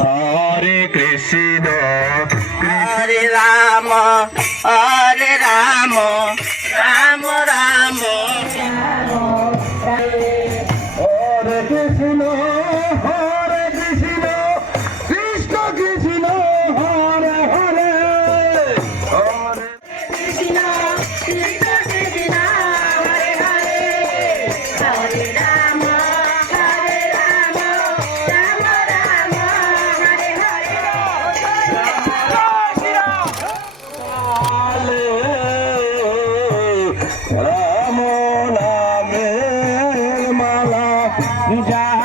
হরে কৃষ্ণ হরে রাম হরে রাম রাম রাম হরে কৃষ্ণ কৃষ্ণ কৃষ্ণ হরে হরে হরে কৃষ্ণ কৃষ্ণ কৃষ্ণ হরে হরে হরে রাম রাম রাম হরে হরে রাম নামের মালা যা